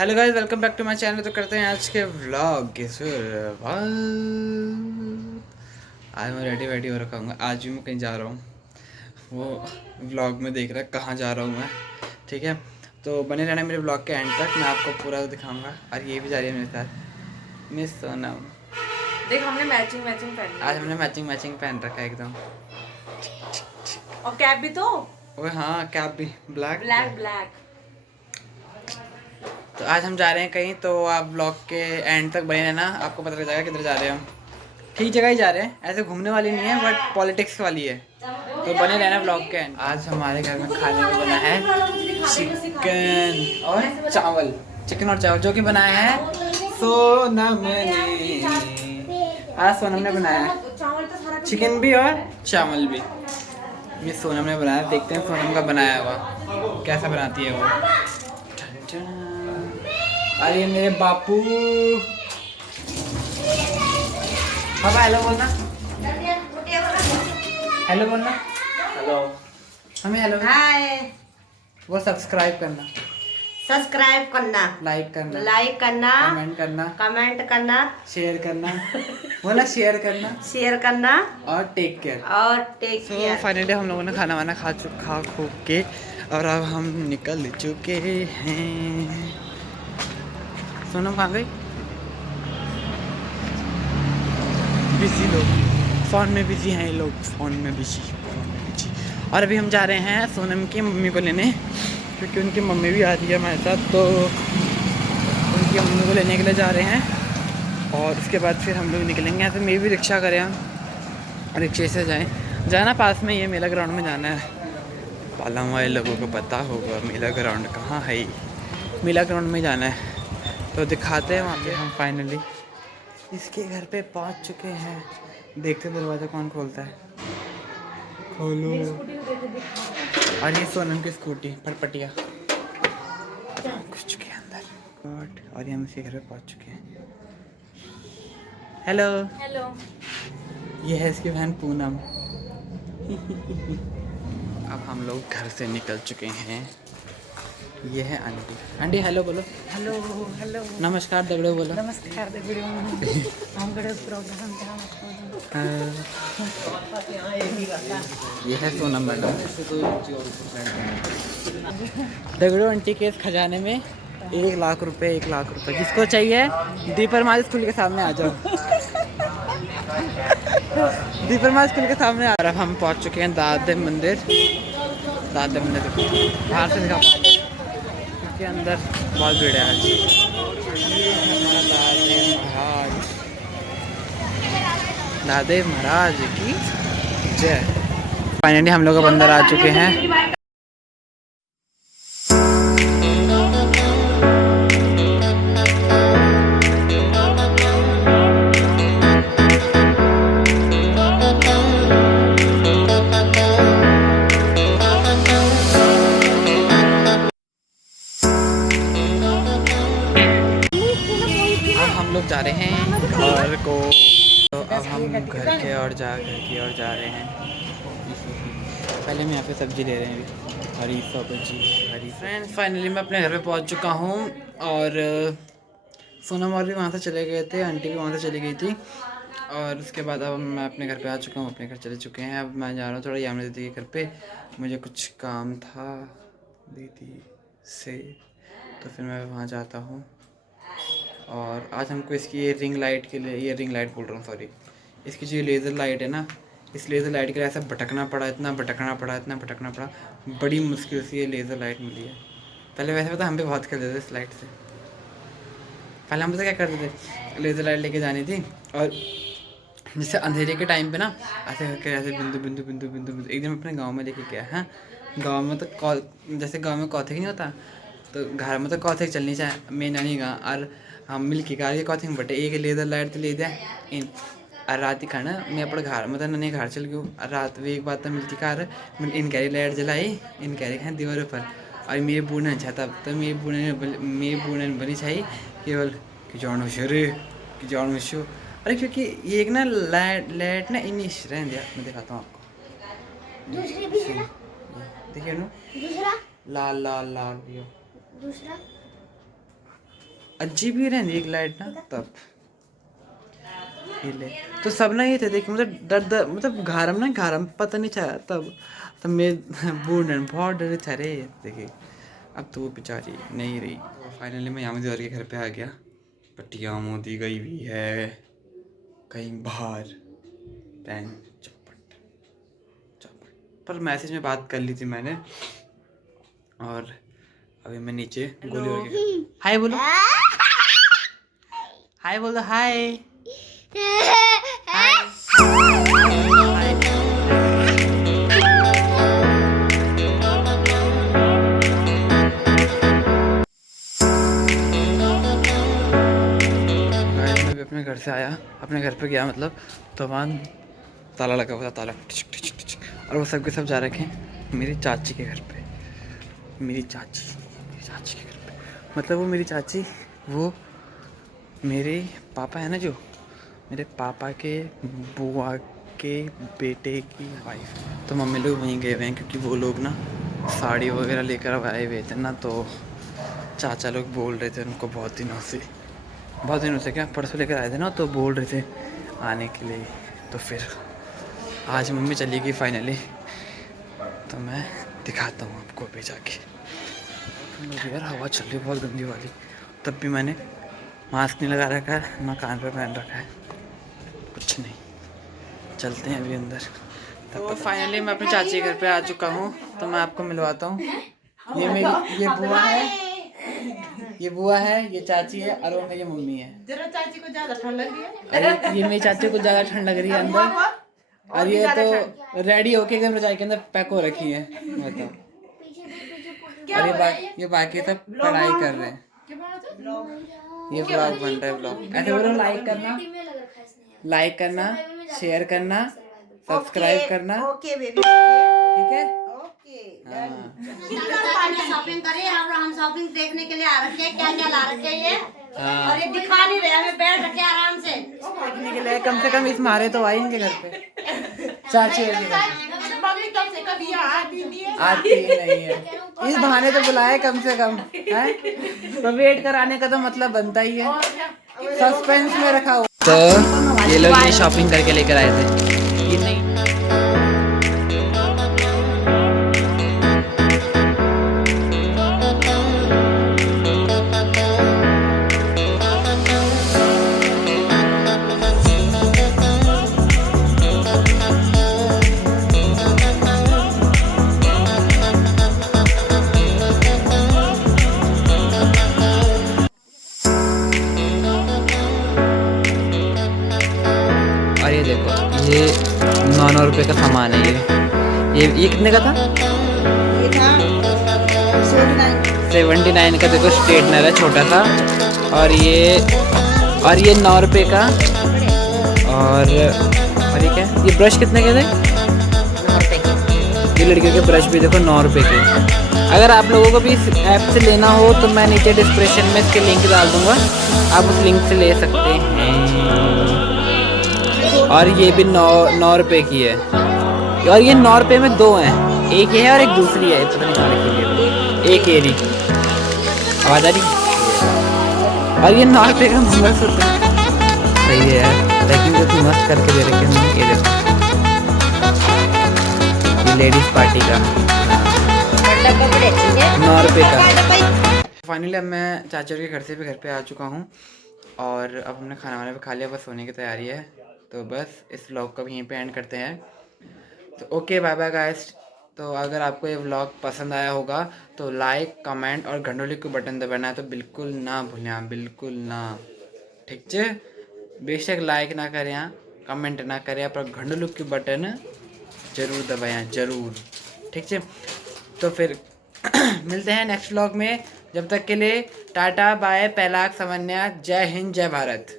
Hello guys, welcome back to my channel. तो करते हैं आज के व्लॉग की शुरुआत। आज मैं रेडी हो रखा हूँ। आज भी मैं कहीं जा रहा हूँ, वो व्लॉग में देख रहा है कहाँ जा रहा हूँ मैं। ठीक है, तो बने रहना मेरे व्लॉग के एंड तक, मैं आपको पूरा दिखाऊंगा। और ये भी जा रही है मेरे साथ, मिस सोनम। देख हमने मैचिंग पहन आज हमने मैचिंग पहन रखा है एकदम। और कैप भी तो ओए हाँ, कैप भी ब्लैक। ब्लैक। तो आज हम जा रहे हैं कहीं, तो आप ब्लॉग के एंड तक बने रहना, आपको पता लग जाएगा किधर जा रहे हैं हम। ठीक जगह ही जा रहे हैं, ऐसे घूमने वाली नहीं है, बट पॉलिटिक्स वाली है। तो बने रहना ब्लॉग के एंड। आज हमारे घर में खाने में बना है चिकन और चावल। चिकन और चावल जो कि बनाया है सोनम ने। आज सोनम ने बनाया है चिकन भी और चावल भी। ये सोनम ने बनाया, देखते हैं सोनम का बनाया हुआ कैसा बनाती है वो। अरे मेरे बापू, पापा हेलो बोलना, हेलो बोलना, हेलो हमें हेलो। हाय। वो सब्सक्राइब करना, लाइक करना, कमेंट करना, शेयर करना, बोला शेयर करना और टेक केयर। सो फाइनली हम लोगों ने खाना वाना खा खू के और अब हम निकल चुके हैं। सोनम कहाँ गई? बिजी लोग फ़ोन में बिजी हैं, ये लोग फ़ोन में बिजी। और अभी हम जा रहे हैं सोनम की मम्मी को लेने, क्योंकि उनकी मम्मी भी आ रही है हमारे साथ। तो उनकी मम्मी को लेने के लिए जा रहे हैं और उसके बाद फिर हम लोग निकलेंगे। ऐसे मैं भी रिक्शा करें, हम रिक्शे से जाना पास में, ये मेला ग्राउंड में जाना है। पालम वाले लोगों को पता होगा मेला ग्राउंड कहाँ है। मेला ग्राउंड में जाना है, तो दिखाते हैं वहाँ पे। हम फाइनली इसके घर पे पहुँच चुके हैं। देखते दरवाज़ा कौन खोलता है। खोलो। और ये सोनम की स्कूटी फटपटिया। घुस चुके हैं अंदर और ये हम इसके घर पे पहुँच चुके हैं। Hello hello. ये है इसकी बहन पूनम। अब हम लोग घर से निकल चुके हैं। ये है आंटी। आंटी हेलो बोलो। हेलो हेलो नमस्कार दगड़ो बोलो। नमस्कार दगड़ो। हम गड़े प्रोग्राम ये है सोनम मैडम। दगड़ो आंटी के इस खजाने में 1,00,000 रुपए, 1,00,000 रुपए। जिसको चाहिए दीपरमाल स्कूल के सामने आ जाओ। दीपरमाल स्कूल के सामने आ। और अब हम पहुंच चुके हैं दादे मंदिर। दादे मंदिर बाहर से दिखा पाऊंगा क्योंकि अंदर बहुत भीड़ है आज। दादे महाराज की जय। फाइनली हम लोग अब अंदर आ चुके हैं। हम लोग जा रहे हैं घर को। तो अब हम घर की ओर जा रहे हैं। पहले हम यहाँ पे सब्जी ले रहे हैं, हरी सब्जी हरी। फ्रेंड्स फाइनली मैं अपने घर पे पहुँच चुका हूँ और सोनम और भी वहाँ से चले गए थे, आंटी भी वहाँ से चली गई थी। और उसके बाद अब मैं अपने घर पे आ चुका हूँ, अपने घर चले चुके हैं। अब मैं जा रहा हूँ थोड़ा यामिनी दीदी के घर पे, मुझे कुछ काम था दीदी से, तो फिर मैं वहाँ जाता हूँ। और आज हमको इसकी ये रिंग लाइट के लिए, ये रिंग लाइट बोल रहा हूँ सॉरी, इसकी जो लेज़र लाइट है ना, इस लेज़र लाइट के लिए ऐसा भटकना पड़ा, इतना भटकना पड़ा। बड़ी मुश्किल से ये लेज़र लाइट मिली है। पहले वैसे पता हम भी बहुत खेलते थे इस लाइट से। पहले हम तो क्या करते थे, लेज़र लाइट लेके जानी थी और जैसे अंधेरे के टाइम पे ना ऐसे करके ऐसे बिंदु। एक दिन अपने गाँव में लेके गया है। गाँव में तो जैसे गाँव में कौथिक नहीं होता, तो घर में तो कौथिक चलनी चाहिए मैं नानी गाँव। और हम मिल के कार कौथिक बटे एक लेज़र लाइट तो ले दे इन। और रात ही खाना मैं अपने घर में तो नने घर चल गयो। और रात में एक बात तो मिलती कार मैंने इन कैरी लाइट जलाई, इन कैरी खाए दीवारों पर। और मेरे बूढ़े चाहता तो मेरे बूढ़े बनी चाहिए केवल कि जान शो। अरे क्योंकि ये एक ना लाइट ना इन रहने दिया, मैं दिखाता हूँ आपको। देखिए ना, लाल ये दूसरा अजीब ही रहनी एक लाइट ना तब ये ले तो सब ना ये थे देख मतलब डर मतलब घारम पता नहीं चला तब मैं बूढ़ बहुत डरे था रे देखिए अब तो वो बेचारी नहीं रही। फाइनली मैं यामू के घर पे आ गया बट यामू दी गई भी है कहीं बाहर पैन चौपट पर मैसेज में बात कर ली थी मैंने और अभी मैं नीचे गोली हाय बोलो हाय बोलो हाय अपने घर से आया अपने घर पे गया मतलब तो वहाँ ताला लगा हुआ था ताला और वो सब के सब जा रखे हैं मेरी चाची के घर पे मेरी चाची के घर पे मतलब वो मेरी चाची वो मेरे पापा है ना जो मेरे पापा के बुआ के बेटे की वाइफ तो मम्मी लोग वहीं गए हुए हैं क्योंकि वो लोग ना साड़ी वगैरह लेकर आए हुए थे ना तो चाचा लोग बोल रहे थे उनको बहुत दिनों से क्या परसों लेकर आए थे ना तो बोल रहे थे आने के लिए तो फिर आज मम्मी चली गई फाइनली तो मैं दिखाता हूँ आपको अभी जाके यार हवा चल रही है बहुत गंदी वाली तब भी मैंने मास्क नहीं लगा रखा है ना कान पे पहन रखा है कुछ नहीं चलते हैं अभी अंदर। तो फाइनली मैं अपनी चाची के घर पे आ चुका हूँ तो मैं आपको मिलवाता हूँ ये मेरी ये बुआ है ये चाची है और वो मेरी मम्मी है। जरा चाची को ज्यादा ठंड लग रही है ये मेरी चाची को ज़्यादा ठंड लग रही है अंदर और ये तो रेडी होके एकदम रजाई के अंदर पैक हो रखी है बताओ और ये बाकी सब पढ़ाई कर रहे हैं ये व्लॉग बन रहा है व्लॉग ऐसे बोलो लाइक करना शेयर करना सब्सक्राइब करना ओके बेबी ठीक है शॉपिंग करें हम शॉपिंग देखने के लिए आ रखे हैं क्या ला रखे हैं और ये दिखा नहीं रहे हमें बैठ रखे आराम से देखने के लिए कम से कम इस मारे तो आएंगे घर पे चाची के घर पे कभी आती नहीं है आती ही नहीं है इस बहाने तो बुलाए कम से कम है तो वेट कराने का तो मतलब बनता ही है सस्पेंस में रखा हुआ। तो ये लोग ये शॉपिंग करके लेकर आए थे ये नहीं ये देखो ये 9 रुपए का सामान है ये कितने का था ये था 79 का देखो स्ट्रेटनर है छोटा सा और ये 9 रुपए का और ये क्या ये ब्रश कितने के थे 9 रुपए की ये लड़कियों के ब्रश भी देखो 9 रुपए के। अगर आप लोगों को भी इस ऐप से लेना हो तो मैं नीचे डिस्क्रिप्शन में इसके लिंक डाल दूंगा आप उस लिंक से ले सकते हैं। और ये भी 9 रुपए की है और ये 9 रुपए में 2 हैं एक ये है और एक दूसरी है पता नहीं कहाँ रखी है एक एरी आवाज आ रही और ये 9 रुपए का मंगलसूत्र सही है यार पैकिंग तो मस्त करके दे रखे हैं ये देखो ये लेडीज पार्टी का 9 रुपए का। फाइनली अब मैं चाचा के घर पे आ चुका हूँ और अब हमने खाना वाना भी खा लिया बस सोने की तैयारी है तो बस इस व्लॉग को भी यहीं पे एंड करते हैं तो ओके बाय बाय गाइस। तो अगर आपको ये व्लॉग पसंद आया होगा तो लाइक कमेंट और घंटोली को बटन दबाना है तो बिल्कुल ना भूलें बिल्कुल ना ठीक है बेशक लाइक ना करें कमेंट ना करें पर घंटोली की बटन जरूर दबाएं जरूर ठीक है। तो फिर मिलते हैं नेक्स्ट व्लॉग में जब तक के लिए टाटा बाय पैलाक समन्या जय हिंद जय भारत।